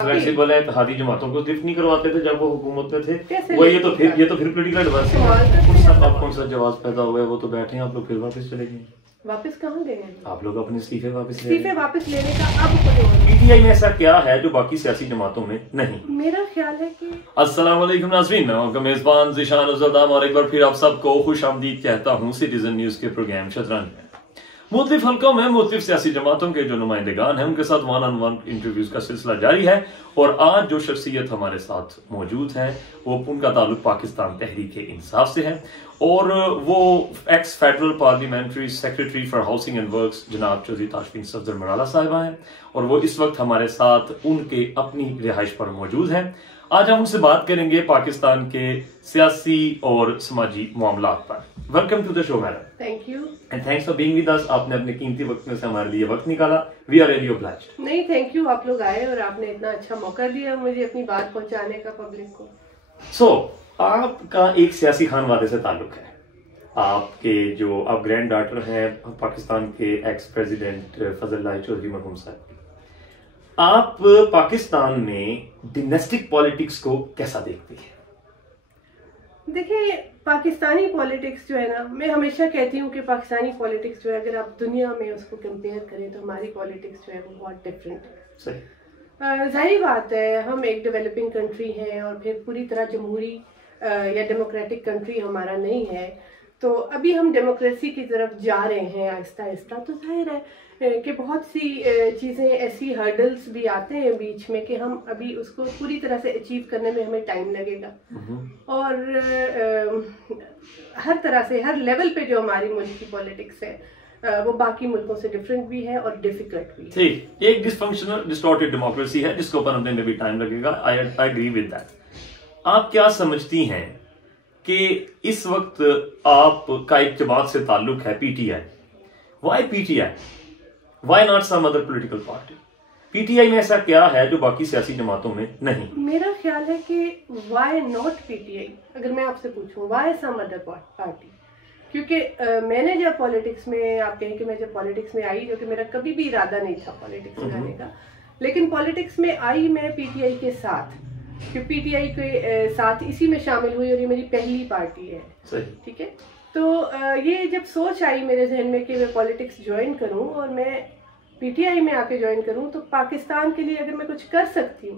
Flexible है, इत्तेहादी जमातों को लिफ्ट नहीं करवाते थे जब वो हुकूमत में थे। वो ये तो फिर पोलिटिकल एडवांस है। अब कौन सा जवाब पैदा हुआ है, वो तो बैठे हैं, आप लोग फिर वापस चले गए। वापस कहाँ गए हैं? आप लोग अपने इस्तीफे वापस लेने का अब पीटीआई में ऐसा क्या है जो बाकी सियासी जमातों में नहीं? मेरा ख्याल है कि अस्सलाम वालेकुम नाज़रीन, मैं आपका मेजबान ज़ीशान उज़्ज़दाम और एक बार फिर आप सबको खुश आमदीद कहता हूँ सिटीजन न्यूज के प्रोग्राम शतरंज में। मुख्तलिफ हल्कों में मुख्तलिफ सियासी जमातों के जो नुमाइंदेगान हैं उनके साथ वन ऑन वन इंटरव्यूज का सिलसिला जारी है और आज जो शख्सियत हमारे साथ मौजूद है वो उनका ताल्लुक पाकिस्तान तहरीक इंसाफ से है और वो x federal parliamentary secretary for housing and works जनाब चौधरी ताशफीन सफदर मराला साहिबा हैं और वो इस वक्त हमारे साथ उनके अपनी रिहाइश पर मौजूद हैं। आज हम उनसे बात करेंगे पाकिस्तान के सियासी और समाजी मामलात पर। Welcome to the show madam. Thank you and thanks for being with us. आपने अपने कीमती वक्त में से हमारे लिए वक्त निकाला। We are really obliged. नहीं, थैंक यू, आप लोग आए और आपने इतना अच्छा मौका दिया मुझे अपनी बात पहुंचाने का पब्लिक को। सो आपका एक सियासी खानवादे से ताल्लुक है। आपके जो आप ग्रैंड डॉटर हैं पाकिस्तान के एक्स प्रेसिडेंट फजल चौधरी मरहूम साहब। आप पाकिस्तान में डिनेस्टिक पॉलिटिक्स को कैसा देखते हैं? देखिए, पाकिस्तानी पॉलिटिक्स जो है ना, मैं हमेशा कहती हूँ कि पाकिस्तानी पॉलिटिक्स जो है अगर आप दुनिया में उसको कंपेयर करें तो हमारी पॉलिटिक्स जो है वो बहुत डिफरेंट है। सही जाहिर बात है, हम एक डेवलपिंग कंट्री हैं और फिर पूरी तरह जमहूरी या डेमोक्रेटिक कंट्री हमारा नहीं है, तो अभी हम डेमोक्रेसी की तरफ जा रहे हैं आहिस्ता आहिस्ता। तो जाहिर है कि बहुत सी चीज़ें ऐसी हर्डल्स भी आते हैं बीच में कि हम अभी उसको पूरी तरह से अचीव करने में हमें टाइम लगेगा और हर तरह से हर लेवल पे जो हमारी मुल्क की पॉलिटिक्स है वो बाकी मुल्कों से डिफरेंट भी है और डिफिकल्ट भी है। ठीक, एक डिसफंक्शनल डिस्टॉर्टेड डेमोक्रेसी है जिसको बनने में भी टाइम लगेगा। I agree with that. आप क्या समझती हैं कि इस वक्त आपका एक जमात से ताल्लुक है PTI. Why PTI? Why not some other political party? PTI में ऐसा क्या है जो बाकी सियासी जमातों में नहीं? मेरा ख्याल है कि वाई नॉट पीटीआई, अगर मैं आपसे पूछूं वाई सम अदर पार्टी, क्योंकि मैंने जब पॉलिटिक्स में, आप कहें कि मैं जब पॉलिटिक्स में आई, जो कि मेरा कभी भी इरादा नहीं था पॉलिटिक्स में आने का, लेकिन पॉलिटिक्स में आई मैं पीटीआई के साथ, कि पीटीआई के साथ इसी में शामिल हुई और ये मेरी पहली पार्टी है। ठीक है, तो ये जब सोच आई मेरे जहन में कि मैं पॉलिटिक्स ज्वाइन करूं और मैं पीटीआई में आके ज्वाइन करूं तो पाकिस्तान के लिए अगर मैं कुछ कर सकती हूं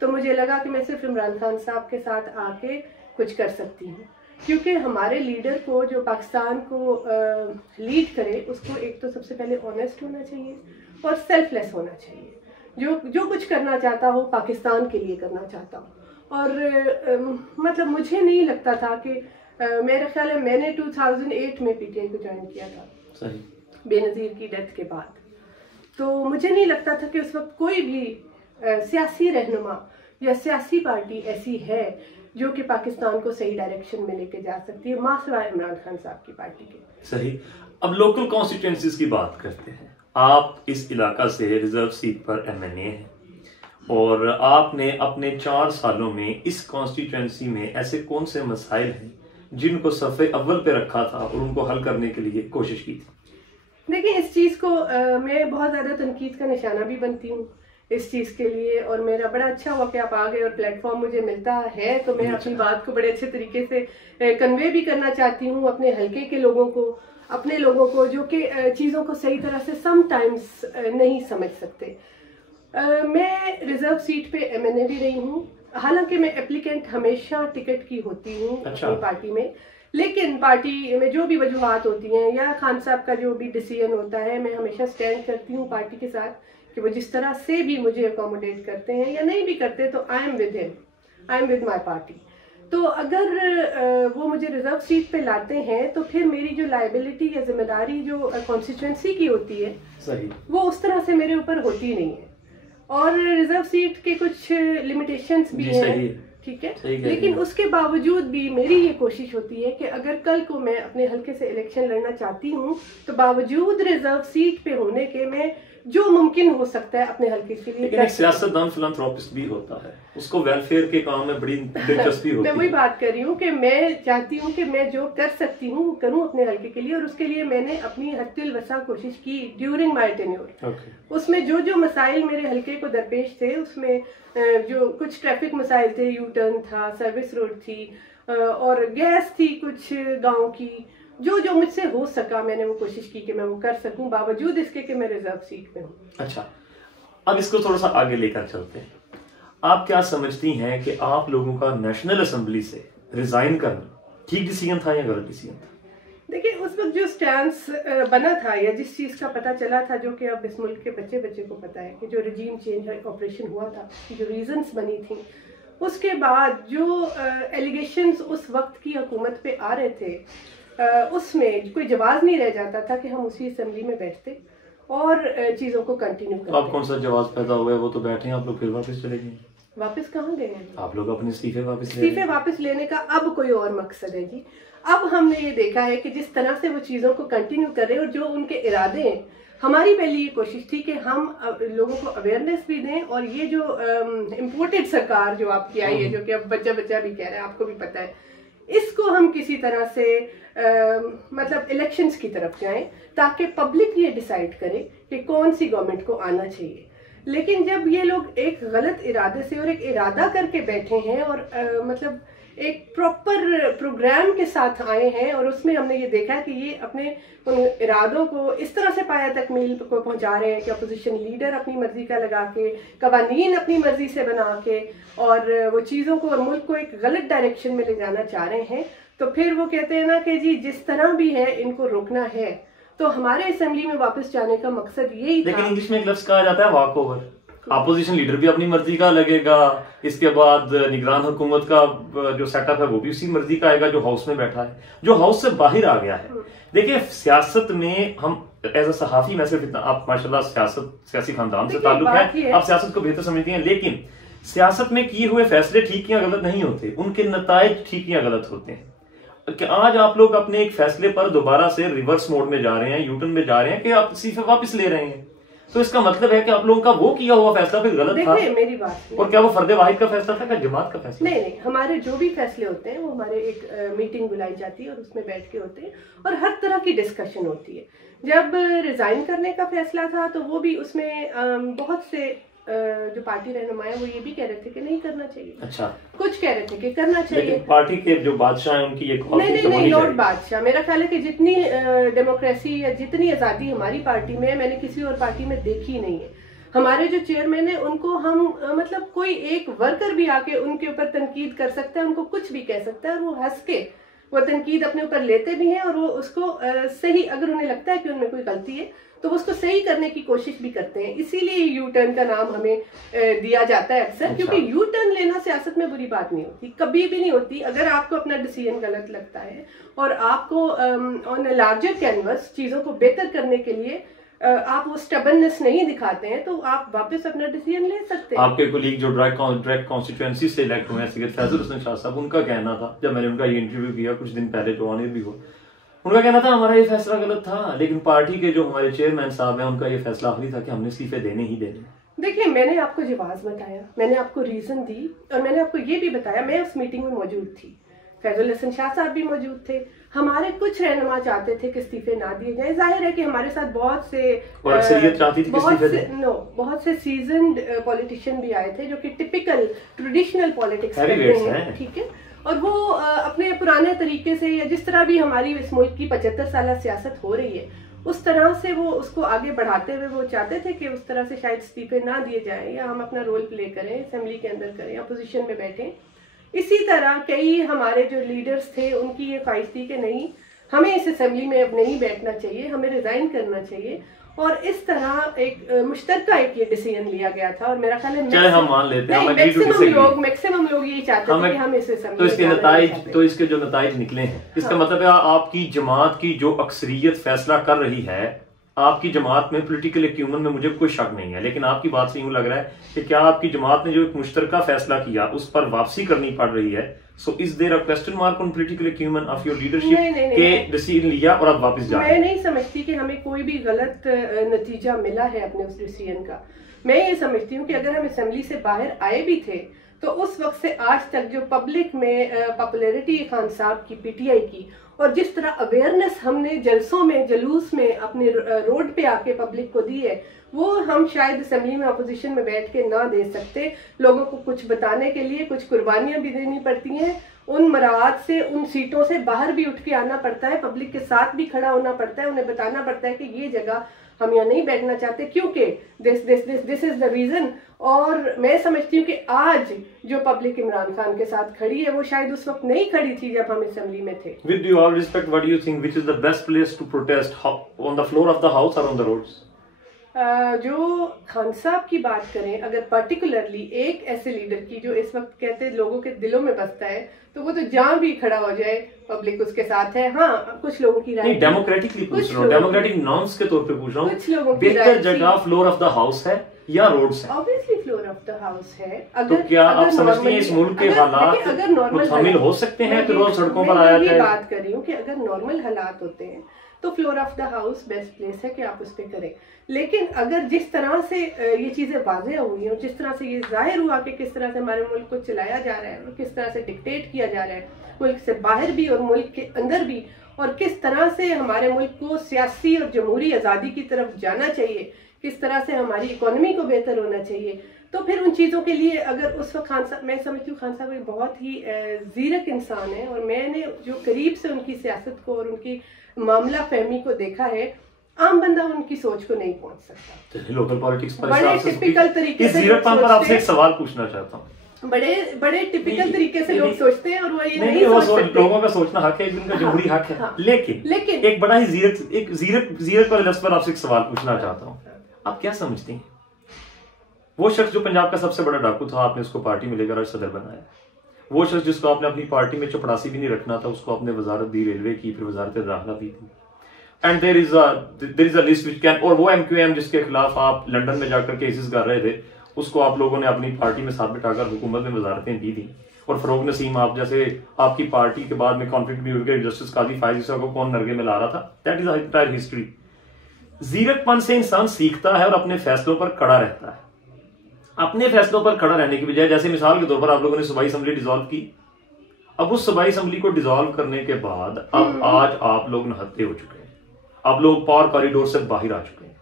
तो मुझे लगा कि मैं सिर्फ इमरान खान साहब के साथ आके कुछ कर सकती हूं, क्योंकि हमारे लीडर को जो पाकिस्तान को लीड करे उसको एक तो सबसे पहले ऑनेस्ट होना चाहिए और सेल्फलेस होना चाहिए। जो कुछ करना चाहता हो पाकिस्तान के लिए करना चाहता हो। और मतलब मुझे नहीं लगता था कि मेरा ख्याल है मैंने 2008 में पीटीआई को ज्वाइन किया था। सही। बेनज़ीर की डेथ के बाद, तो मुझे नहीं लगता था कि उस वक्त कोई भी सियासी रहनुमा या सियासी पार्टी ऐसी है जो कि पाकिस्तान को सही डायरेक्शन में लेके जा सकती है, मासिवाय इमरान खान साहब की पार्टी के। सही। अब लोकल कॉन्स्टिट्यूएंसीज की बात करते हैं। आप इस इलाका से रिजर्व सीट पर एमएनए हैं और आपने अपने 4 सालों में इस कॉन्स्टिट्यूएंसी में ऐसे कौन से मसाइल हैं जिनको सफ़े अव्वल पे रखा था और उनको हल करने के लिए कोशिश की थी? देखिए, इस चीज़ को मैं बहुत ज़्यादा तनकीद का निशाना भी बनती हूँ इस चीज़ के लिए, और मेरा बड़ा अच्छा हुआ कि आप आ गए और प्लेटफॉर्म मुझे मिलता है, तो मैं अपनी बात को बड़े अच्छे तरीके से कन्वे भी करना चाहती हूँ अपने हल्के के लोगों को, अपने लोगों को जो कि चीज़ों को सही तरह से समटाइम्स नहीं समझ सकते। मैं रिजर्व सीट पे एमएनए भी रही हूँ, हालांकि मैं एप्लीकेंट हमेशा टिकट की होती हूँ अपनी पार्टी में, लेकिन पार्टी में जो भी वजूहात होती हैं या खान साहब का जो भी डिसीजन होता है, मैं हमेशा स्टैंड करती हूँ पार्टी के साथ कि वो जिस तरह से भी मुझे अकोमोडेट करते हैं या नहीं भी करते तो I am with him, I am with my party. तो अगर वो मुझे रिजर्व सीट पे लाते हैं तो फिर मेरी जो लायबिलिटी या जिम्मेदारी जो कॉन्स्टिट्यूएंसी की होती है सही, वो उस तरह से मेरे ऊपर होती नहीं है, और रिजर्व सीट के कुछ लिमिटेशंस भी हैं, ठीक है, लेकिन उसके बावजूद भी मेरी ये कोशिश होती है कि अगर कल को मैं अपने हल्के से इलेक्शन लड़ना चाहती हूँ तो बावजूद रिजर्व सीट पे होने के मैं जो मुमकिन हो सकता है अपने हल्के के लिए। लेकिन एक सियासतदान फिलैंथ्रोपिस्ट भी होता है, उसको वेलफेयर के काम में बड़ी दिलचस्पी होती है। मैं वही बात कर रही हूँ कि मैं चाहती हूँ कि मैं जो कर सकती हूँ वो करूँ अपने हल्के के लिए, और उसके लिए मैंने अपनी हद्दिल वसा कोशिश की ड्यूरिंग माय टेन्योर। उसमें जो जो मसाइल मेरे हल्के को दरपेश थे, उसमें जो कुछ ट्रैफिक मसाइल थे, यू टर्न था, सर्विस रोड थी और गैस थी कुछ गाँव की, जो जो मुझसे हो सका मैंने वो कोशिश की कि मैं वो कर सकूं, बावजूद इसके कि मैं रिजर्व सीट में हूँ। अच्छा, अब इसको थोड़ा सा आगे लेकर चलते हैं। आप क्या समझती हैं कि आप लोगों का नेशनल असेंबली से रिजाइन करना ठीक डिसीजन था या गलत डिसीजन था? देखिए, उस वक्त जो स्टैंस बना था या जिस चीज़ का पता चला था, जो कि अब इस मुल्क के बच्चे बच्चे को पता है कि जो रजीम चेंज ऑपरेशन हुआ था, जो रीजंस बनी थी, उसके बाद जो एलिगेशंस उस वक्त की हुकूमत पे आ रहे थे, उसमें कोई जवाब नहीं रह जाता था कि हम उसी असेंबली में बैठते और चीज़ों को कंटिन्यू करते। अब कौन सा जवाब पैदा हुआ है? वो तो बैठे हैं, आप लोग फिर वापस चले गए। वापस कहाँ गए हैं? आप लोग अपने इस्तीफे वापस लेने का अब कोई और मकसद है जी। अब हमने ये देखा है कि जिस तरह से वो चीज़ों को कंटिन्यू कर रहे हैं और जो उनके इरादे हैं, हमारी पहली ये कोशिश थी कि हम लोगों को अवेयरनेस भी दें, और ये जो इम्पोर्टेड सरकार जो आपकी आई है, जो कि अब बच्चा बच्चा भी कह रहा है, आपको भी पता है, इसको हम किसी तरह से मतलब इलेक्शंस की तरफ जाएं ताकि पब्लिक ये डिसाइड करे कि कौन सी गवर्नमेंट को आना चाहिए। लेकिन जब ये लोग एक गलत इरादे से और एक इरादा करके बैठे हैं और मतलब एक प्रॉपर प्रोग्राम के साथ आए हैं, और उसमें हमने ये देखा है कि ये अपने उन इरादों को इस तरह से पाया तकमील को पहुंचा रहे हैं कि अपोजिशन लीडर अपनी मर्जी का लगा के, कवानीन अपनी मर्जी से बना के, और वो चीज़ों को और मुल्क को एक गलत डायरेक्शन में ले जाना चाह रहे हैं। तो फिर वो कहते हैं ना कि जी जिस तरह भी है इनको रोकना है। तो हमारे असेंबली में वापस जाने का मकसद यही था। लेकिन इंग्लिश में एक लफ्ज कहा जाता है वॉक ओवर। अपोजिशन लीडर भी अपनी मर्जी का लगेगा, इसके बाद निगरान हुकूमत का जो सेटअप है वो भी उसी मर्जी का आएगा जो हाउस में बैठा है, जो हाउस से बाहर आ गया है। देखिए, सियासत में हम एज अ सहाफी, मैं सिर्फ इतना, आप माशाल्लाह सियासी खानदान से ताल्लुक है, आप सियासत को बेहतर समझती हैं, लेकिन सियासत में किए हुए फैसले ठीक या गलत नहीं होते, उनके नताइज ठीक या गलत होते हैं। कि आज आप लोग अपने एक फैसले पर दोबारा से रिवर्स मोड में जा रहे हैं, यूटर्न में जा रहे हैं कि आप इस्तीफे वापस ले रहे हैं, तो इसका मतलब है कि आप लोगों का वो किया हुआ फैसला फिर गलत था। मेरी बात, और क्या वो फर्दे वाहिद का फैसला था क्या जमात का फैसला? नहीं, हमारे जो भी फैसले होते हैं वो हमारे एक मीटिंग बुलाई जाती है और उसमें बैठ के होते हैं और हर तरह की डिस्कशन होती है। जब रिजाइन करने का फैसला था तो वो भी उसमें बहुत से जो पार्टी रहनुमा है वो ये भी कह रहे थे कि नहीं करना चाहिए। अच्छा, कुछ कह रहे थे कि करना चाहिए। लेकिन पार्टी के जो बादशाह हैं उनकी नहीं, नॉट बादशाह। मेरा ख्याल है कि जितनी डेमोक्रेसी या जितनी आज़ादी हमारी पार्टी में है, मैंने किसी और पार्टी में देखी नहीं है। हमारे जो चेयरमैन है उनको हम मतलब कोई एक वर्कर भी आके उनके ऊपर तनकीद कर सकता है, उनको कुछ भी कह सकता है, और वो हंस के वो तनकीद अपने ऊपर लेते भी हैं, और वो उसको सही, अगर उन्हें लगता है कि उनमें कोई गलती है तो वो उसको सही करने की कोशिश भी करते हैं। इसीलिए यू टर्न का नाम हमें दिया जाता है अक्सर। अच्छा। क्योंकि यू टर्न लेना सियासत में बुरी बात नहीं होती, कभी भी नहीं होती। अगर आपको अपना डिसीजन गलत लगता है और आपको ऑन लार्जर कैनवस चीज़ों को बेहतर करने के लिए आप वो स्टबननेस नहीं दिखाते हैं, तो आप वापस अपना डिसीजन ले सकते हैं। आपके कोलीग जो डायरेक्ट कॉन्स्टिट्यूएंसी से इलेक्ट हुए हैं, सैयद फैजल हसन शाह साहब, उनका कहना था, जब मैंने उनका ये इंटरव्यू किया कुछ दिन पहले, जो ऑनर भी हुआ, उनका कहना था हमारा ये फैसला गलत था, लेकिन पार्टी के जो हमारे चेयरमैन साहब हैं उनका ये फैसला आखिरी था कि हमने इस्तीफे देने ही देने। देखिए, मैंने आपको जवाब बताया, मैंने आपको रीजन दी, और मैंने आपको ये भी बताया, मैं उस मीटिंग में मौजूद थी, फैजल हसन शाह साहब भी मौजूद थे, हमारे कुछ रहनुमा चाहते थे कि इस्तीफे ना दिए जाए। जाहिर है कि हमारे साथ बहुत से सीजन्ड पॉलिटिशियन भी आए थे जो कि टिपिकल ट्रेडिशनल पॉलिटिक्स करते हैं, ठीक है, और वो अपने पुराने तरीके से या जिस तरह भी हमारी इस मुल्क की 75 साल सियासत हो रही है उस तरह से वो उसको आगे बढ़ाते हुए वो चाहते थे कि उस तरह से शायद इस्तीफे ना दिए जाएं, या हम अपना रोल प्ले करें, असेंबली के अंदर करें, अपोजिशन में बैठें। इसी तरह कई हमारे जो लीडर्स थे उनकी ये ख्वाहिश थी कि नहीं, हमें इस असेंबली में अब नहीं बैठना चाहिए, हमें रिजाइन करना चाहिए, और इस तरह एक मुश्तरका एक ये डिसीजन लिया गया था। और मेरा ख्याल है हम मान लेते हैं मैक्सिमम लोग यही चाहते थे कि हम इस असेंबली, तो इसके जो नताइज निकले हैं, इसका मतलब है आपकी जमात की जो अक्सरियत फैसला कर रही है आपकी जमात में पॉलिटिकल एक्यूमन में मुझे कोई शक नहीं है, लेकिन आपकी बात से यूं लग रहा है कि क्या आपकी जमात ने जो एक मुश्तरका फैसला किया उस पर वापसी करनी पड़ रही है। So is there a question mark on political acumen of your leadership के डिसीजन लिया और अब वापस जा रहे हैं? मैं नहीं समझती कि हमें कोई भी गलत नतीजा मिला है अपने उस डिसीजन का। मैं ये समझती हूँ कि अगर हम असेंबली से बाहर आए भी थे तो उस वक्त से आज तक जो पब्लिक में पॉपुलैरिटी खान साहब की, पीटीआई की, और जिस तरह अवेयरनेस हमने जलसों में, जुलूस में, अपने रोड पे आके पब्लिक को दी है, वो हम शायद असेंबली में अपोजिशन में बैठ के ना दे सकते। लोगों को कुछ बताने के लिए कुछ कुर्बानियां भी देनी पड़ती हैं, उन मराहत से, उन सीटों से बाहर भी उठ के आना पड़ता है, पब्लिक के साथ भी खड़ा होना पड़ता है, उन्हें बताना पड़ता है कि ये जगह हम यहाँ नहीं बैठना चाहते क्योंकि दिस इज द रीजन। और मैं समझती हूँ कि आज जो पब्लिक इमरान खान के साथ खड़ी है वो शायद उस वक्त नहीं खड़ी थी जब हम असेंबली में थे। With due all respect, what do you think which is the best place to protest, on the floor of the house or on the roads? जो खान साहब की बात करें, अगर पर्टिकुलरली एक ऐसे लीडर की जो इस वक्त कहते हैं लोगों के दिलों में बसता है, तो वो तो जहां भी खड़ा हो जाए पब्लिक उसके साथ है। हाँ, कुछ लोगों की राय, डेमोक्रेटिकली पूछ रहा हूँ, डेमोक्रेटिक नॉर्म्स के तौर पे पूछ रहा हूँ, कुछ लोगों की बेहतर जगह फ्लोर ऑफ द हाउस है या रोड्स है? Obviously floor of the house है। तो क्या आप समझते हैं इस मुल्क के हालात मुतहम्मिल हो सकते हैं तो रोज सड़कों पर आया जाए? बात कर रही हूँ कि अगर नॉर्मल हालात होते हैं तो floor of the house best place है कि आप उस पर करें। लेकिन अगर जिस तरह से ये चीजें वाज़ेह हुई हैं और जिस तरह से ये जाहिर हुआ कि किस तरह से हमारे मुल्क को चलाया जा रहा है और किस तरह से डिक्टेट किया जा रहा है, मुल्क से बाहर भी और मुल्क के अंदर भी, और किस तरह से हमारे मुल्क को सियासी और जमहूरी आज़ादी की तरफ जाना चाहिए, किस तरह से हमारी इकोनॉमी को बेहतर होना चाहिए, तो फिर उन चीज़ों के लिए अगर उस वक्त खान साहब, मैं समझती हूँ खान साहब एक बहुत ही ज़ीरक इंसान है और मैंने जो करीब से उनकी सियासत को और उनकी मामला फहमी को देखा है, आम बंदा उनकी सोच को नहीं पहुंच सकता। लोकल पॉलिटिक्स पर बड़े टिपिकल तरीके से आपसे एक सवाल पूछना चाहता हूँ। बड़े टिपिकल तरीके से लोग सोचते हैं और वो ये नहीं सोच सकते। लोगों का सोचना हक है, उनका जमहूरी हक है। लेकिन एक बड़ा ही जीरक वाले लफ्ज पर आपसे एक सवाल पूछना चाहता हूँ। आप क्या समझते हैं वो शख्स जो पंजाब का सबसे बड़ा डाकू था, आपने उसको पार्टी में लेकर सदर बनाया, वो शख्स जिसको आपने अपनी पार्टी में चपड़ासी भी नहीं रखना था, उसको आपने वजारत दी रेलवे की, फिर वजारत दाखिला दी थी, and there is a list which can, और वो एमक्यूएम जिसके खिलाफ आप लंदन में जाकर केसेस कर रहे थे, उसको आप लोगों ने अपनी पार्टी में साथ बिठाकर हुकूमत में वजारतें दी थी। और फरोग नसीम, आप जैसे आपकी पार्टी के बाद में कॉन्फ्लिक्ट भी हो गया, जस्टिस काजी फायजी साहब को कौन नरगे में ला रहा था, दैट इज एंटायर हिस्ट्री। जीरकपन से इंसान सीखता है और अपने फैसलों पर खड़ा रहता है। अपने फैसलों पर खड़ा रहने की बजाय, जैसे मिसाल के तौर पर आप लोगों ने सूबाई असेंबली डिसॉल्व की, अब उस सूबाई असेंबली को डिसॉल्व करने के बाद अब आज आप लोग नहत्ते हो चुके हैं, आप लोग पावर कॉरिडोर से बाहर आ चुके हैं।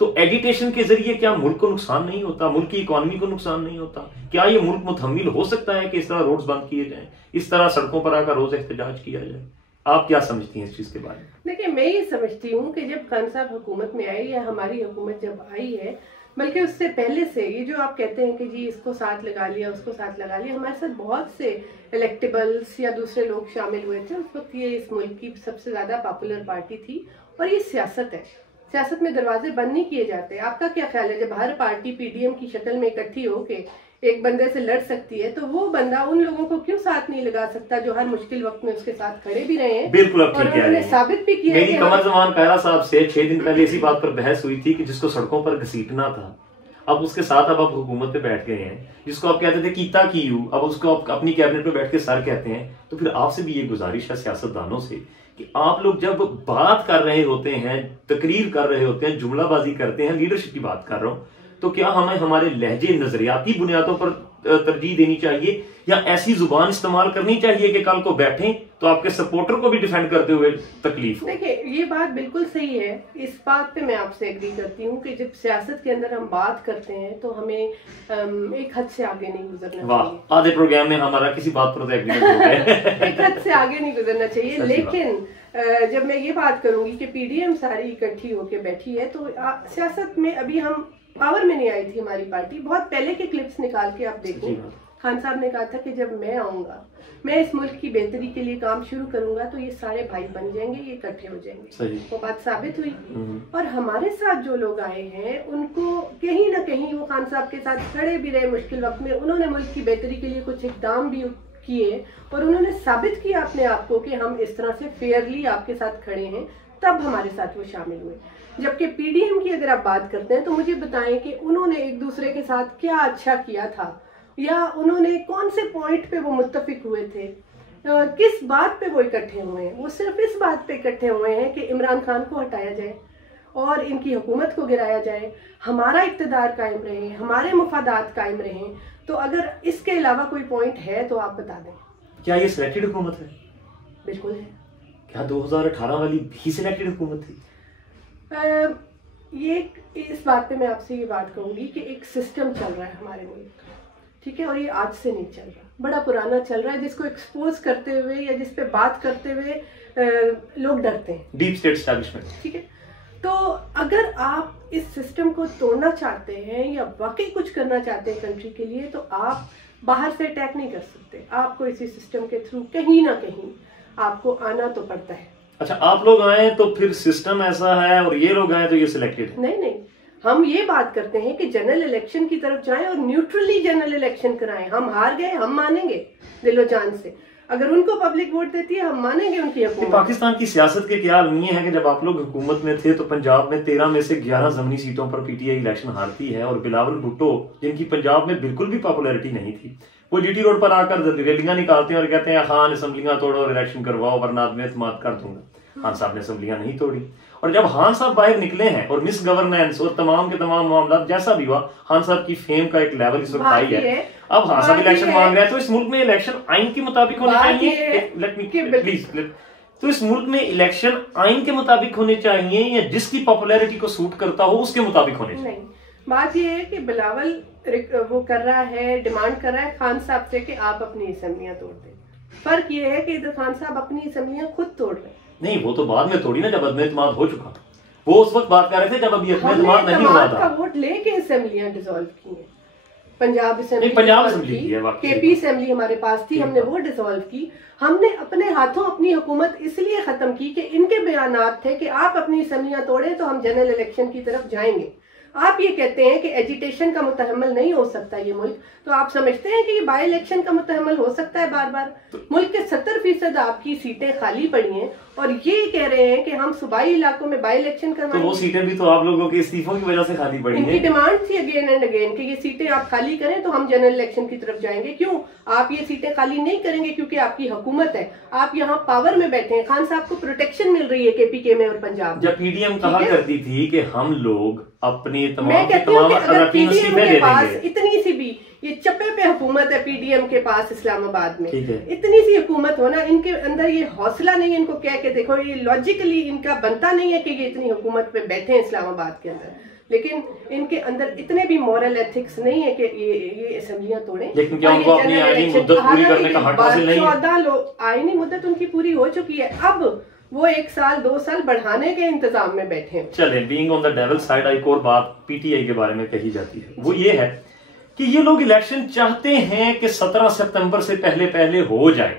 तो एडिटेशन के जरिए क्या मुल्क को नुकसान नहीं होता, मुल्क की इकोनॉमी को नुकसान नहीं होता? क्या ये मुल्क मुतहम्मिल हो सकता है कि इस तरह रोड्स बंद किए जाएं, इस तरह सड़कों पर आकर रोज एहतजाज किया जाए? आप क्या समझती हैं इस चीज के बारे में? देखिए, मैं ये समझती हूँ कि जब खान साहब हुकूमत में आए या हमारी हुकूमत जब आई है, बल्कि उससे पहले से, ये जो आप कहते हैं कि जी इसको साथ लगा लिया, उसको साथ लगा लिया, हमारे साथ बहुत से इलेक्टेबल्स या दूसरे लोग शामिल हुए थे। उस वक्त ये इस मुल्क की सबसे ज्यादा पॉपुलर पार्टी थी और ये सियासत है, सियासत में दरवाजे बंद नहीं किए जाते। आपका क्या ख्याल है, जब हर पार्टी पीडीएम की शक्ल में इकट्ठी होके एक बंदे से लड़ सकती है, तो वो बंदा उन लोगों को क्यों साथ नहीं लगा सकता जो हर मुश्किल वक्त में उसके साथ खड़े भी रहे हैं? बिल्कुल, अब ठीक है, साबित भी किया। मेरी कमर जमान कायरा साहब से 6 दिन पहले इसी बात पर बहस हुई थी कि जिसको सड़कों पर घसीटना था, अब उसके साथ अब आप हुकूमत पे बैठ गए हैं। जिसको आप कहते थे कीता की यू, अब उसको आप अपनी कैबिनेट पे बैठ के सर कहते हैं। तो फिर आपसे भी ये गुजारिश है सियासतदानों से कि आप लोग जब बात कर रहे होते हैं, तकरीर कर रहे होते हैं, जुमलाबाजी करते हैं, लीडरशिप की बात कर रहा हूं, तो क्या हमें हमारे लहजे नजरियाती बुनियादों पर तरजीह देनी चाहिए या ऐसी जुबान इस्तेमाल करनी चाहिए कि कल को बैठें तो आपके सपोर्टर को भी डिफेंड करते हुए तकलीफ? देखिए, ये बात बिल्कुल सही है, इस बात पे मैं आपसे एग्री करती हूँ कि जब सियासत के अंदर हम बात करते हैं तो हमें एक हद से आगे नहीं गुजरना चाहिए। आधे प्रोग्राम में हमारा किसी बात पर एग्रीमेंट हो गया। एक हद से आगे नहीं गुजरना चाहिए, लेकिन जब मैं ये बात करूंगी कि पीडीएम सारी इकट्ठी होके बैठी है, तो सियासत में अभी हम पावर में नहीं आई थी हमारी पार्टी। बहुत पहले के क्लिप्स निकाल के आप देखो, खान साहब ने कहा था कि जब मैं आऊंगा, मैं इस मुल्क की बेहतरी के लिए काम शुरू करूंगा तो ये सारे भाई बन जाएंगे, ये इकट्ठे हो जाएंगे। वो बात साबित हुई और हमारे साथ जो लोग आए हैं उनको कहीं ना कहीं वो खान साहब के साथ खड़े भी रहे मुश्किल वक्त में, उन्होंने मुल्क की बेहतरी के लिए कुछ इकदाम भी किए और उन्होंने साबित किया अपने आप को कि हम इस तरह से फेयरली आपके साथ खड़े हैं, तब हमारे साथ वो शामिल हुए। जबकि पीडीएम की अगर आप बात करते हैं तो मुझे बताएं कि उन्होंने एक दूसरे के साथ क्या अच्छा किया था, या उन्होंने कौन से पॉइंट पे वो मुत्तफिक हुए थे, किस बात पे वो इकट्ठे हुए हैं। वो सिर्फ इस बात पे इकट्ठे हुए हैं कि इमरान खान को हटाया जाए और इनकी हुकूमत को गिराया जाए, हमारा इक़्तिदार कायम रहे, हमारे मुफादात कायम रहें। तो अगर इसके अलावा कोई पॉइंट है तो आप बता दें। क्या ये सिलेक्टेड हुकूमत है? बिल्कुल है। क्या 2018 वाली भी सिलेक्टेड हुकूमत थी? ये इस बात पे मैं आपसे ये बात कहूंगी कि एक सिस्टम चल रहा है हमारे मुल्क का, ठीक है, और ये आज से नहीं चल रहा, बड़ा पुराना चल रहा है, जिसको एक्सपोज करते हुए या जिस पे बात करते हुए लोग डरते हैं, डीप स्टेट एस्टैब्लिशमेंट। ठीक है, तो अगर आप इस सिस्टम को तोड़ना चाहते हैं या वाकई कुछ करना चाहते हैं कंट्री के लिए, तो आप बाहर से अटैक नहीं कर सकते, आपको इसी सिस्टम के थ्रू कहीं ना कहीं आपको आना तो पड़ता है। अच्छा, आप लोग आए तो फिर सिस्टम ऐसा है और ये लोग आए तो ये सिलेक्टेड है? नहीं, हम ये बात करते हैं कि जनरल इलेक्शन की तरफ जाएं और न्यूट्रली जनरल इलेक्शन कराएं। हम हार गए, हम मानेंगे दिलो जान से, अगर उनको पब्लिक वोट देती है हम मानेंगे उनकी हुकूमत। पाकिस्तान की सियासत के क्या नहीं है कि जब आप लोग हुकूमत में थे तो पंजाब में 13 में से 11 ज़मीनी सीटों पर पीटीआई इलेक्शन हारती है, और बिलावल भुट्टो जिनकी पंजाब में बिल्कुल भी पॉपुलैरिटी नहीं थी, वो जीटी रोड पर आकर रैलियां निकालते हैं और कहते हैं खान असम्बलियां तोड़ो और इलेक्शन करवाओ वरना मैं इत्मीनान कर दूंगा। खान साहब ने असम्बलियां नहीं तोड़ी, और जब खान साहब बाहर निकले हैं और मिस गवर्नेंस और तमाम के तमाम मामला जैसा भी हुआ, खान साहब की फेम का एक लेवल इस वक्त हाई है। अब खान साहब इलेक्शन मांग रहे हैं, तो इस मुल्क में इलेक्शन आइन के मुताबिक होने चाहिए। लेट मी प्लीज, तो इस मुल्क में इलेक्शन आइन के मुताबिक होने चाहिए या जिसकी पॉपुलैरिटी को सूट करता हो उसके मुताबिक होने चाहिए? नहीं, बात यह है कि बिलावल वो कर रहा है, डिमांड कर रहा है खान साहब से कि आप अपनी असम्बलियां तोड़ दें। फर्क ये है कि इधर खान साहब अपनी असम्बलियां खुद तोड़ रहे हैं। नहीं, वो तो बाद में तोड़ी ना, जब अदम-ए-इत्माद हो चुका। वो उस वक्त बात कर रहे थे जब अभी अदम-ए-इत्माद नहीं हुआ था। का वोट लेके असेंबलियां डिसॉल्व की हैं। पंजाब असेंबली, पंजाब असेंबली की है, केपी असेंबली हमारे पास थी, हमने वो डिसॉल्व की। हमने अपने हाथों अपनी हुकूमत इसलिए खत्म की कि इनके बयानात थे कि आप अपनी असेंबलियां तोड़ें तो हम जनरल इलेक्शन की तरफ जाएंगे। आप ये कहते हैं कि एजिटेशन का मुतहम्मल नहीं हो सकता ये मुल्क, तो आप समझते हैं कि ये बाई इलेक्शन का मुतहम्मल हो सकता है बार बार? मुल्क के 70% आपकी सीटें खाली पड़ी हैं और ये कह रहे हैं कि हम सूबाई इलाकों में बाई इलेक्शन करवाएंगे। तो वो सीटें भी तो आप लोगों के इस्तीफों की वजह से खाली पड़ी हैं। इनकी डिमांड थी अगेन एंड अगेन कि ये सीटें आप खाली करें तो हम जनरल इलेक्शन की तरफ जाएंगे। क्यों आप ये सीटें खाली नहीं करेंगे? क्योंकि आपकी हुकूमत है, आप यहाँ पावर में बैठे हैं, खान साहब को प्रोटेक्शन मिल रही है केपीके में और पंजाब में। जब पीडीएम कहा करती थी कि हम लोग अपने मैं कहती हूँ कि अगर पीडीएम के पास इतनी सी भी, ये चप्पे पे हुकूमत है पीडीएम के पास इस्लामाबाद में, इतनी सी हुकूमत होना, इनके अंदर ये हौसला नहीं है इनको कह के देखो, ये लॉजिकली इनका बनता नहीं है कि ये इतनी हुकूमत पे बैठे हैं इस्लामाबाद के अंदर, लेकिन इनके अंदर इतने भी मॉरल एथिक्स नहीं है कि ये असेंबलियां तोड़े। लेकिन क्या उनको अपनी आईनी मुद्दत पूरी करने का हक हासिल नहीं है? 14 लोग आईनी मुद्दत उनकी पूरी हो चुकी है, अब वो 1 साल 2 साल बढ़ाने के इंतजाम में बैठे हैं। चले, being on the devil side, एक और बात पीटीआई के बारे में कही जाती है, वो ये है कि ये लोग इलेक्शन चाहते हैं कि 17 सितंबर से पहले हो जाए।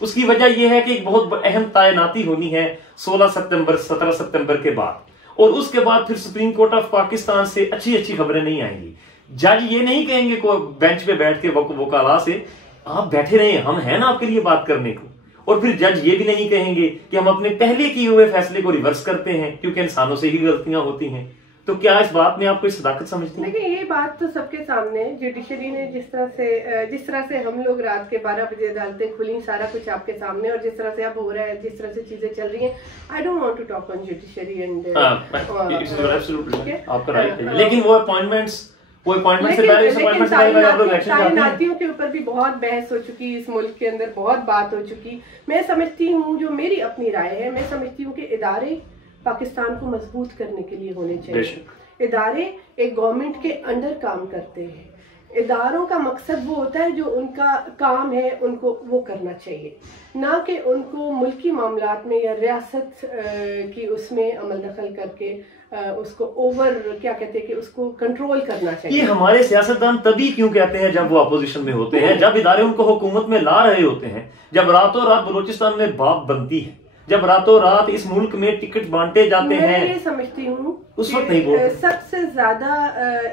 उसकी वजह यह है कि एक बहुत अहम तैनाती होनी है 16 सितंबर 17 सितंबर के बाद, और उसके बाद फिर सुप्रीम कोर्ट ऑफ पाकिस्तान से अच्छी खबरें नहीं आएंगी। जज ये नहीं कहेंगे को बेंच पे बैठ के वकाला से आप बैठे रहे, हम हैं ना आपके लिए बात करने को, और फिर जज ये भी नहीं कहेंगे कि हम अपने पहले किए हुए फैसले को रिवर्स करते हैं, क्योंकि इंसानों से ही गलतियां होती हैं। तो क्या इस बात में आप कोई सदाकत समझते हैं? देखिए, ये बात तो सबके सामने, जुडिशरी ने जिस तरह से हम लोग रात के 12 बजे अदालतें खुली, सारा कुछ आपके सामने, और जिस तरह से अब हो रहा है, जिस तरह से चीजें चल रही हैं, I don't want to talk on judiciary and आपका राइट है, लेकिन वो अपॉइंटमेंट्स से पहले तैनातियों के ऊपर भी बहुत बहस हो चुकी, इस मुल्क के अंदर बहुत बात हो चुकी। मैं समझती हूँ, जो मेरी अपनी राय है, मैं समझती हूँ कि इदारे पाकिस्तान को मजबूत करने के लिए होने चाहिए। इदारे एक गवर्नमेंट के अंडर काम करते हैं, इदारों का मकसद वो होता है जो उनका काम है उनको वो करना चाहिए, ना कि उनको मुल्की मामलात में या रियासत की उसमें अमल दखल करके उसको ओवर क्या कहते हैं कि उसको कंट्रोल करना चाहिए। ये हमारे सियासतदान तभी क्यों कहते हैं जब वो अपोजिशन में होते हैं, जब इदारे उनको हुकूमत में ला रहे होते हैं, जब रातों रात बलूचिस्तान में बात बनती है, जब रातों रात इस मुल्क में टिकट बांटे जाते हैं। मैं ये समझती हूँ उस वक्त नहीं बोलते। सबसे ज्यादा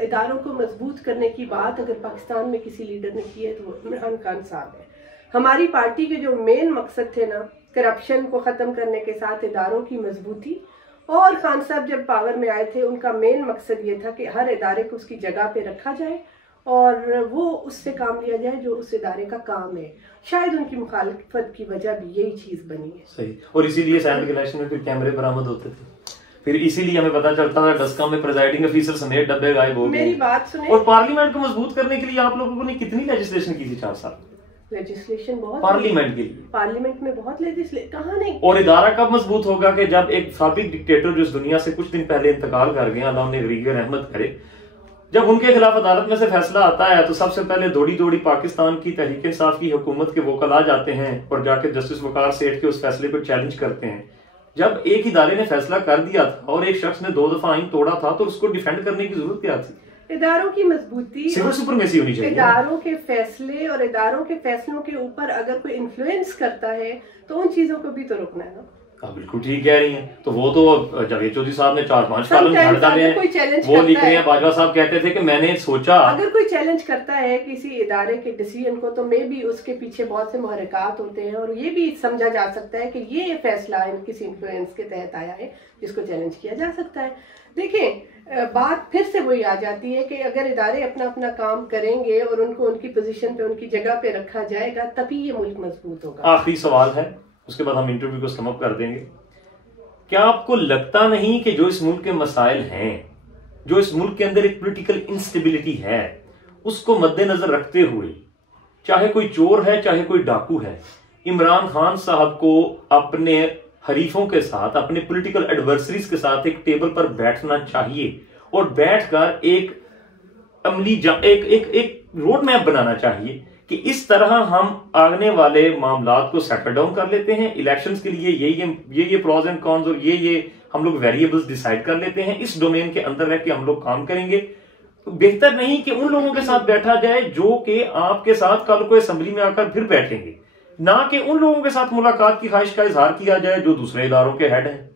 इदारों को मजबूत करने की बात अगर पाकिस्तान में किसी लीडर ने की है तो वो इमरान खान साहब है। हमारी पार्टी के जो मेन मकसद थे ना, करप्शन को ख़त्म करने के साथ इदारों की मजबूती, और खान साहब जब पावर में आए थे उनका मेन मकसद ये था कि हर इदारे को उसकी जगह पे रखा जाए और वो उससे काम लिया जाए जो उस इदारे का काम है। शायद उनकी मुखालफत की वजह भी यही चीज़ बनी है। सही, और इसीलिए सैनिक इलेक्शन में फिर कैमरे बरामद होते थे, फिर इसीलिए हमें पता चलता था डस्का में प्रिजाइडिंग ऑफिसर समेत डब्बे गायब हो गए। मेरी बात सुने। और पार्लियामेंट को मजबूत करने के लिए आप लोगों ने कितनी लेजिस्लेशन की थी 4 साल? लेजिस्लेशन बहुत, पार्लियामेंट के लिए, पार्लियामेंट में बहुत लेजिस्लेशन कहाँ नहीं। और इदारा कब मजबूत होगा कि जब एक साबिक डिक्टेटर जो इस दुनिया से कुछ दिन पहले इंतकाल कर गए, अल्लाह उन्हें गरीब रहमत करे, जब उनके खिलाफ अदालत में से फैसला आता है तो सबसे पहले दौड़ी दौड़ी पाकिस्तान की तहरीक इंसाफ की हुकूमत के वोकल आ जाते हैं और जाके जस्टिस वकार सेठ के उस फैसले को चैलेंज करते हैं। जब एक इदारे ने फैसला कर दिया था और एक शख्स ने 2 दफा आइन तोड़ा था तो उसको डिफेंड करने की जरूरत क्या थी? इदारों की मजबूती, सिविल सुपरमेसी होनी चाहिए। इदारों के फैसले और इदारों के फैसलों के ऊपर अगर कोई इन्फ्लुएंस करता है तो उन चीजों को भी तो रोकना है ना। बिल्कुल ठीक कह रही हैं। तो वो तो जावेद चौधरी साहब ने 4-5 कॉलम झाड़ डाले हैं, वो लिख रहे हैं। बाजवा साहब कहते थे कि मैंने सोचा, अगर कोई चैलेंज करता है किसी इदारे के डिसीजन को तो मे भी उसके पीछे बहुत से मुहर्रिकात होते हैं और ये भी समझा जा सकता है कि ये फैसला किसी इन्फ्लुएंस के तहत आया है जिसको चैलेंज किया जा सकता है। देखिए, बात फिर से वही आ जाती है कि अगर इदारे अपना अपना काम करेंगे और उनको उनकी पोजीशन पे, उनकी जगह पे रखा जाएगा तभी ये मुल्क मजबूत होगा। आखिरी सवाल है, उसके बाद हम इंटरव्यू को समाप्त कर देंगे। क्या आपको लगता नहीं कि जो इस मुल्क के मसाइल हैं, जो इस मुल्क के अंदर एक पॉलिटिकल इंस्टेबिलिटी है, उसको मद्देनजर रखते हुए, चाहे कोई चोर है चाहे कोई डाकू है, इमरान खान साहब को अपने हरीफों के साथ, अपने पॉलिटिकल एडवर्सरीज के साथ एक टेबल पर बैठना चाहिए और बैठकर एक अमली एक रोड मैप बनाना चाहिए कि इस तरह हम आने वाले मामलात को सेटल डाउन कर लेते हैं। इलेक्शंस के लिए ये प्रॉज एंड कॉन्स और ये हम लोग वेरिएबल्स डिसाइड कर लेते हैं, इस डोमेन के अंदर रह के हम लोग काम करेंगे। बेहतर नहीं कि उन लोगों के साथ बैठा जाए जो कि आपके साथ कल को असेंबली में आकर फिर बैठेंगे, ना कि उन लोगों के साथ मुलाकात की ख्वाहिश का इजहार किया जाए जो दूसरे इदारों के हेड हैं।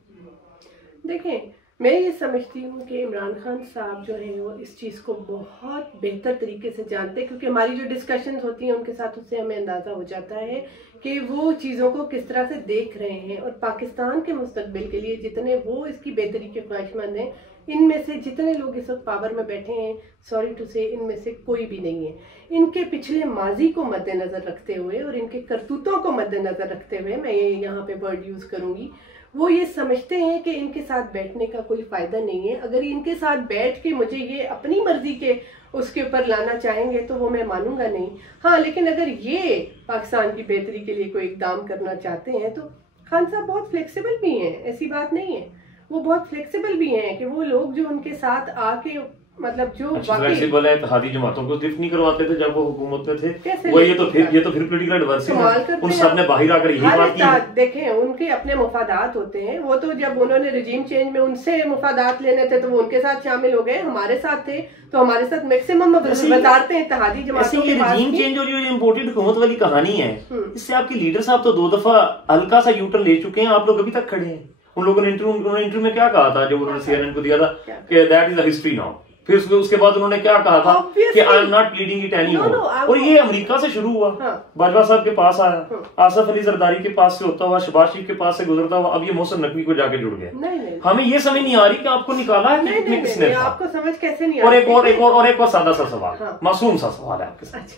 देखें, मैं ये समझती हूँ कि इमरान खान साहब जो हैं वो इस चीज़ को बहुत बेहतर तरीके से जानते हैं, क्योंकि हमारी जो डिस्कशंस होती हैं उनके साथ, उससे हमें अंदाज़ा हो जाता है कि वो चीज़ों को किस तरह से देख रहे हैं। और पाकिस्तान के मुस्तकबिल के लिए जितने वो इसकी बेहतरी के ख्वाहिशमंद हैं, इनमें से जितने लोग इस वक्त पावर में बैठे हैं, सॉरी टू से, इनमें से कोई भी नहीं है। इनके पिछले माजी को मद्देनज़र रखते हुए और इनके करतूतों को मद्देनज़र रखते हुए, मैं ये यहाँ पे वर्ड यूज़ करूँगी, वो ये समझते हैं कि इनके साथ बैठने का कोई फायदा नहीं है। अगर इनके साथ बैठ के मुझे ये अपनी मर्जी के उसके ऊपर लाना चाहेंगे तो वो मैं मानूंगा नहीं। हाँ, लेकिन अगर ये पाकिस्तान की बेहतरी के लिए कोई इकदाम करना चाहते हैं तो खान साहब बहुत फ्लेक्सिबल भी हैं, ऐसी बात नहीं है। वो बहुत फ्लेक्सिबल भी हैं कि वो लोग जो उनके साथ आके, मतलब जो फ्लेक्सिबल है, इत्तेहादी जमातों को लिफ्ट नहीं करवाते थे जब वो हुकूमत में थे, वो ये तो फिर पॉलिटिकल एडवर्सरी उन सब ने बाहर आकर यही बात की। देखें, उनके अपने मुफादात होते हैं। वो तो जब उन्होंने रिजीम चेंज में उनसे मुफादात लेने थे तो वो उनके साथ शामिल हो गए, हमारे साथ थे तो हमारे साथ मैक्सिमम वजारतें इत्तेहादी जमातों के पास। रिजीम चेंज और ये इम्पोर्टेड हुकूमत वाली कहानी है, इससे आपके लीडर साहब तो 2 दफा हल्का सा यूटर्न ले चुके हैं, आप लोग अभी तक खड़े हैं। उन लोगों ने इंटरव्यू में क्या कहा था, जब उन्होंने CNN को दिया था कि that is a history now, फिर उसके बाद उन्होंने क्या कहा था कि I am not leading it any more. और ये अमेरिका से शुरू हुआ, बाजवा साहब के पास आया, आसफ अली जरदारी के पास से होता हुआ, शहबाज शरीफ के पास से गुजरता हुआ, अब ये मोहसिन नकवी को जाके जुड़ गया। हमें ये समझ नहीं आ रही कि आपको निकाला है किसने, आपको समझ कैसे नहीं। और एक और सादा सा सवाल, मासूम सा सवाल है आपके साथ।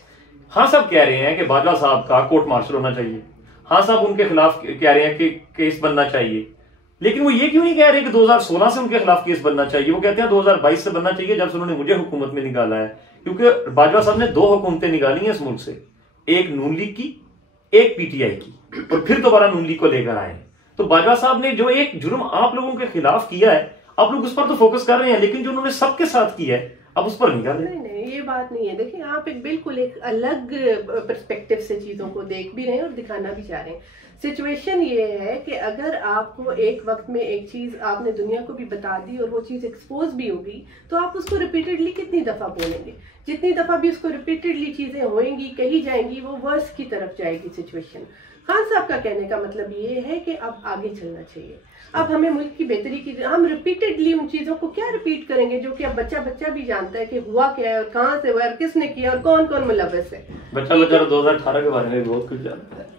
हाँ साहब कह रहे हैं कि बाजवा साहब का कोर्ट मार्शल होना चाहिए, हाँ साहब उनके खिलाफ कह रहे हैं कि केस बनना चाहिए, लेकिन वो ये क्यों नहीं कह रहे कि 2016 से उनके खिलाफ केस बनना चाहिए? वो कहते हैं 2022 से बनना चाहिए जब से उन्होंने मुझे हुकूमत में निकाला है। क्योंकि बाजवा साहब ने 2 हुकूमतें निकाली हैं इस मुल्क से, एक नून लीग की, एक PTI की, और फिर दोबारा नून लीग को लेकर आए हैं। तो बाजवा साहब ने जो एक जुर्म आप लोगों के खिलाफ किया है, आप लोग उस पर तो फोकस कर रहे हैं, लेकिन जो उन्होंने सबके साथ किया है अब उस पर नहीं कर रहे। नहीं, ये बात नहीं है। देखिए, आप बिल्कुल एक अलग पर्सपेक्टिव से चीजों को देख भी रहे हैं और दिखाना भी चाह रहे हैं। सिचुएशन ये है कि अगर आपको एक वक्त में एक चीज आपने दुनिया को भी बता दी और वो चीज एक्सपोज भी होगी, तो आप उसको रिपीटेडली कितनी दफा बोलेंगे? जितनी दफा भी उसको रिपीटेडली चीजें होएंगी, कही जाएंगी, वो वर्स की तरफ जाएगी सिचुएशन। खान साहब का कहने का मतलब ये है कि अब आगे चलना चाहिए, अब हमें मुल्क की बेहतरी की, हम रिपीटेडली उन चीजों को क्या रिपीट करेंगे जो कि अब बच्चा भी जानता है कि हुआ क्या है और कहाँ से हुआ और किसने किया और कौन कौन मुलव्वस है। बच्चा 2018 के बारे में बहुत कुछ जानता है।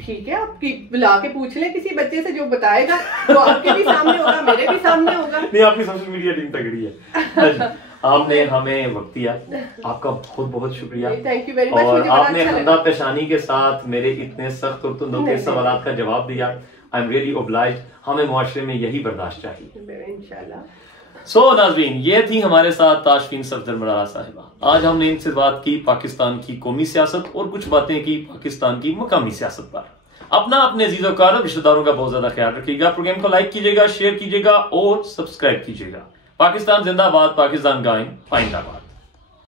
ठीक है, आपकी बुला के पूछ ले किसी बच्चे से जो बताएगा, तो आपके भी सामने होगा, मेरे भी सामने होगा। नहीं, आपकी सोशल मीडिया टीम तगड़ी है। आपने हमें वक्त दिया, आपका बहुत बहुत शुक्रिया। Thank you very much. और आपने खंदा पेशानी के साथ मेरे इतने सख्त और तुंदों के सवालों का जवाब दिया। I am really obliged. हमें मुआशरे में यही बर्दाश्त चाहिए इंशाल्लाह। सो नाज़रीन, ये थी हमारे साथ ताशफीन सफदर मरारा साहिबा। आज हमने इनसे बात की पाकिस्तान की कौमी सियासत और कुछ बातें की पाकिस्तान की मुकामी सियासत पर। अपना अपने अजीजों का रिश्तेदारों का बहुत ज्यादा ख्याल रखिएगा। प्रोग्राम को लाइक कीजिएगा, शेयर कीजिएगा और सब्सक्राइब कीजिएगा। पाकिस्तान जिंदाबाद, पाकिस्तान कायम, पाइंदाबाद।